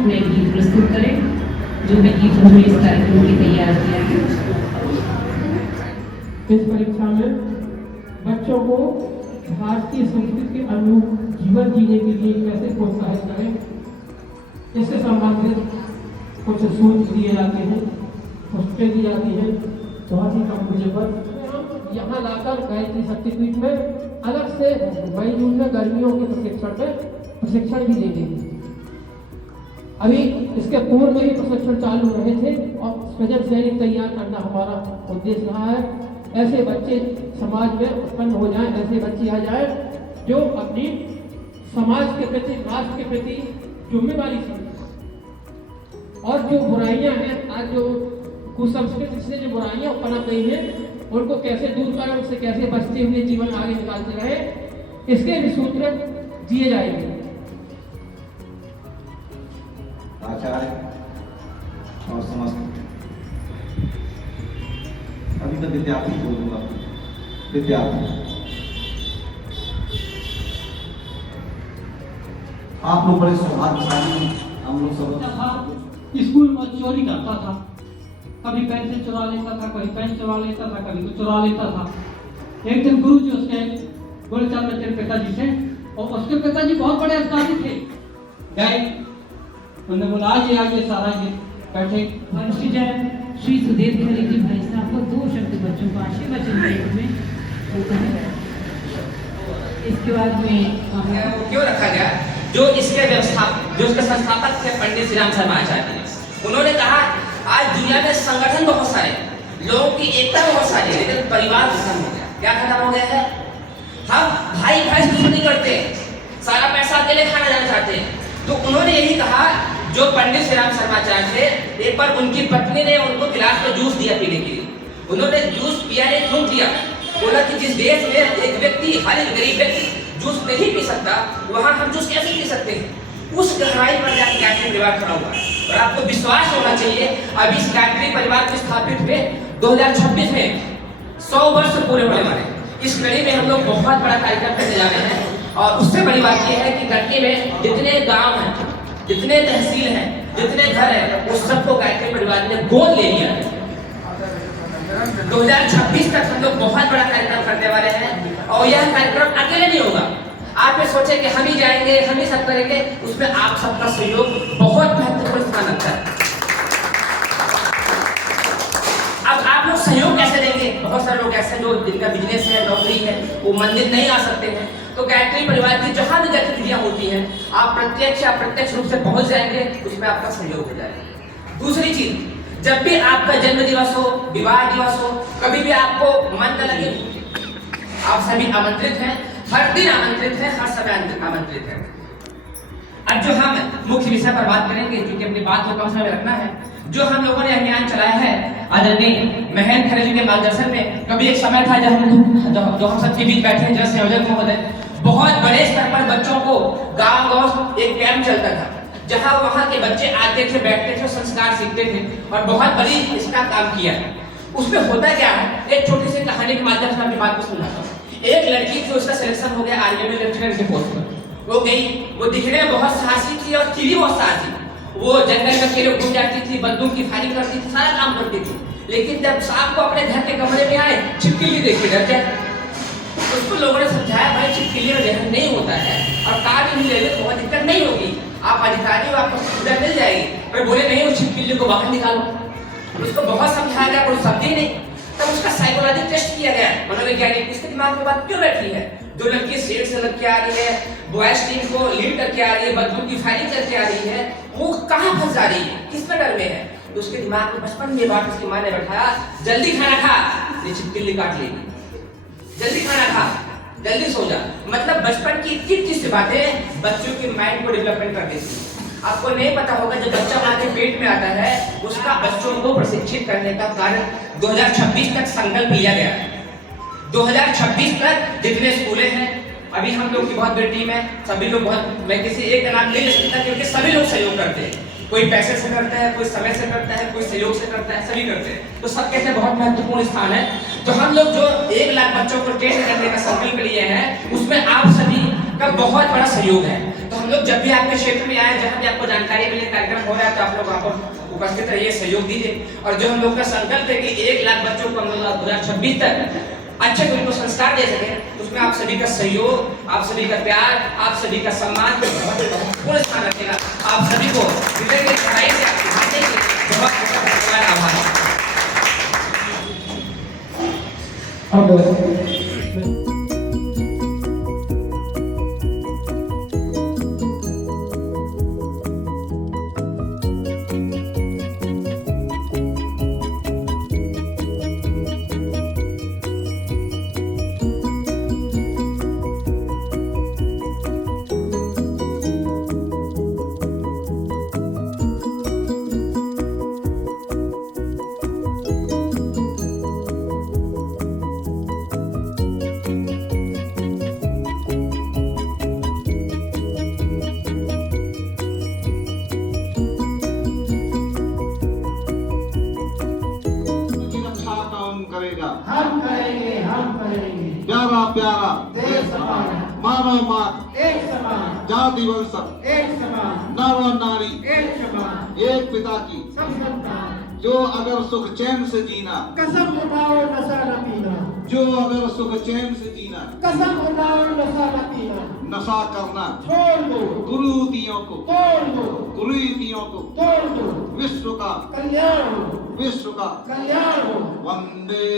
अपने गीत प्रस्तुत करें, जो भी गीत उन्होंने इस कार्यक्रम की तैयार किया है। इस परीक्षा में बच्चों को भारतीय संस्कृति के अनुरूप जीवन जीने के लिए कैसे प्रोत्साहित करें, इससे संबंधित कुछ सूच दिए जाते हैं, पुस्तकें दी जाती हैं बहुत ही कम मूल्य पर। हम यहाँ लाकर गायत्री शक्तिपीठ में अलग से मई जून में गर्मियों के प्रशिक्षण भी देंगे। अभी इसके पूर्व में भी प्रशिक्षण चालू रहे थे और स्पेशल सैनिक तैयार करना हमारा उद्देश्य रहा है। ऐसे बच्चे समाज में उत्पन्न हो जाएं, ऐसे बच्चे आ जाएं जो अपनी समाज के प्रति, राष्ट्र के प्रति जिम्मेवारी समझें और जो बुराइयां हैं, आज जो कुसंस्कृति से जो बुराइयां पनप गई हैं, उनको कैसे दूर करें, उनसे कैसे बचते हुए जीवन आगे निकालते रहे, इसके भी सूत्र दिए जाएंगे। आचार्य और समस्त अभी तो विद्यार्थी बोलूंगा, विद्यार्थी आप लोग बड़े सौभाग्यशाली, हम लोग सब स्कूल में चोरी करता था, कभी पेंसिल चुरा लेता था, कभी पेन चुरा लेता था, कभी कुछ चुरा लेता था। एक दिन गुरु जी उसके गोलचंद मेरे पिताजी थे और उसके पिताजी बहुत बड़े अधिकारी थे। गए, उन्होंने बोला आइए सारा ये बैठे। श्री सुदेव खरे जी भाई साहब को 2 शब्द बच्चों को आशीर्वचन में इसके बाद में क्यों रखा गया, जो इसके संस्थापक थे पंडित श्री राम शर्मा आचार्य, उन्होंने कहा आज दुनिया में संगठन बहुत सारे, लोगों की एकता बहुत सारी, लेकिन परिवार खत्म हो गया। क्या खत्म हो गया है? हम भाई भाई से नहीं करते, सारा पैसा अकेले खाना जाना चाहते हैं। तो उन्होंने यही कहा, जो पंडित श्री राम शर्मा आचार्य थे, एक बार उनकी पत्नी ने उनको गिलास में जूस दिया पीने के लिए। उन्होंने जूस पिया नहीं, थूक दिया। बोला कि जिस देश में एक व्यक्ति, हर एक गरीब व्यक्ति जूस नहीं पी सकता, वहां हम जूस कैसे पी सकते हैं? उस गहराई पर जाकर गायत्री परिवार खड़ा हुआ और आपको विश्वास होना चाहिए, अभी इस गायत्री परिवार को स्थापित हुए 2026 में 100 वर्ष पूरे होने वाले। इस कड़ी में हम लोग बहुत बड़ा कार्यक्रम करने जा रहे हैं और उससे बड़ी बात यह है कि कटनी में जितने गांव हैं, जितने तहसील हैं, जितने घर हैं, उस सबको गायत्री परिवार ने गोद ले लिया है। 2026 तक हम लोग बहुत बड़ा कार्यक्रम करने वाले हैं और यह कार्यक्रम अकेले नहीं होगा। आप ये सोचे कि हम ही जाएंगे, हम ही सब करेंगे, उसमें आप सबका सहयोग बहुत महत्वपूर्ण स्थान रखता है। अब आप लोग सहयोग कैसे देंगे? बहुत सारे लोग ऐसे जो जिनका बिजनेस है, नौकरी है, वो मंदिर नहीं आ सकते हैं, तो गायत्री परिवार की जहां भी गतिविधियां होती हैं, आप प्रत्यक्ष या अप्रत्यक्ष रूप से पहुंच जाएंगे, उसमें आपका सहयोग हो जाएगा। दूसरी चीज, जब भी आपका जन्म दिवस हो, विवाह दिवस हो, कभी भी आपको मन न लगे, आप सभी आमंत्रित हैं, हर दिन आमंत्रित हैं, हर समय आमंत्रित हैं। अब जो हम मुख्य विषय पर बात करेंगे, क्योंकि अपनी बात को कम समय में रखना है, जो हम लोगों ने अभियान चलाया है आदरणीय महेंद्र खरे जी के मार्गदर्शन में। कभी एक समय था जब हम सबके बीच बैठे हैं, जैसे संयोजक महोदय, बहुत बड़े स्तर पर बच्चों को गांव एक कैंप चलता था, जहां वहां के बच्चे आते थे, बैठते थे, संस्कार सीखते थे और बहुत बड़ी इसका काम किया है। उसमें होता क्या है, एक छोटी सी कहानी के माध्यम से अपनी बात को समझाता हूँ। एक लड़की थी, उसका सिलेक्शन हो गया आर्मी में लेफ्टिनेंट के पोस्ट पर। वो गई, वो दिखने में बहुत साहसी थी और थी भी बहुत साहसी। वो जंगल में अकेले घूम जाती थी, बंदूक की फायरिंग करती थी, सारा काम करती थी। लेकिन जब शाम को अपने घर के कमरे में आए, छिपकली देख के डर जाए। उसको लोगों ने समझाया, भाई छिपकली में जहर नहीं होता है और कार भी ले तो बहुत दिक्कत नहीं होगी, आप अधिकारी हो, आपको सुविधा मिल जाएगी। पर बोले नहीं, वो छिपकली को बाहर निकालो। उसको बहुत समझाया गया, पर समझी नहीं। तब उसका साइकोलॉजी टेस्ट किया गया, मनोवैज्ञानिक, उसके दिमाग में बात क्यों बैठी है? जो लड़की सेट से लग के आ रही है, बॉयज टीम को लीड करके आ रही है, बंदूक की फायरिंग करके आ रही है, वो कहाँ फंस जा रही है, किस नगर में है? तो उसके दिमाग में बचपन में बात उसकी माँ ने बैठाया, जल्दी खाना खा, ये छिपकली काट लेगी, जल्दी खाना खा, जल्दी सो जा। मतलब बचपन की इतनी सी बातें बच्चों के माइंड को डेवलपमेंट कर देती है। आपको नहीं पता होगा, जब बच्चा माँ के पेट में आता है, उसका बच्चों को प्रशिक्षित करने का कार्य 2026 तक संकल्प लिया गया है। 2026 तक जितने स्कूलें हैं, अभी हम लोग की बहुत बड़ी टीम है, सभी लोग बहुत, मैं किसी एक का नाम नहीं ले सकता क्योंकि सभी लोग सहयोग करते हैं। कोई पैसे से करता है, कोई समय से करता है, कोई सहयोग से करता है, सभी करते हैं। तो सबके लिए बहुत महत्वपूर्ण स्थान है। तो हम लोग जो 1 लाख बच्चों को ट्रेन करने का संकल्प लिए हैं, उसमें आप सभी का बहुत बड़ा सहयोग है। तो हम लोग जब भी आपके क्षेत्र में आए, जहाँ भी आपको जानकारी मिले, कार्यक्रम हो रहा है, तो आप लोग वहाँ पर उपस्थित रहिए, सहयोग दीजिए। और जो हम लोग का संकल्प है कि 1 लाख बच्चों को हम लोग 2026 तक अच्छे से उनको संस्कार दे सके, उसमें आप सभी का सहयोग, आप सभी का प्यार, आप सभी का सम्मान पूर्ण स्थान रखेगा। आप सभी को हृदय की गहराई से आपके हाथ देंगे। बहुत आभार। अब हम करेंगे प्यारा प्यारा देश हमारा मानव मात एक समान जाति वंश एक समान नर और नारी एक समान एक पिता की सब संतान। जो अगर सुख चैन से जीना, कसम उठाओ नशा न पीना, जो अगर सुख चैन से जीना, कसम उठाओ नशा न पीना, नशा करना छोड़ दो, कुरीतियों को तोड़ दो, कुरीतियों को तोड़ दो, विश्व का कल्याण हो, विश्व का कल्याण हो। वंदे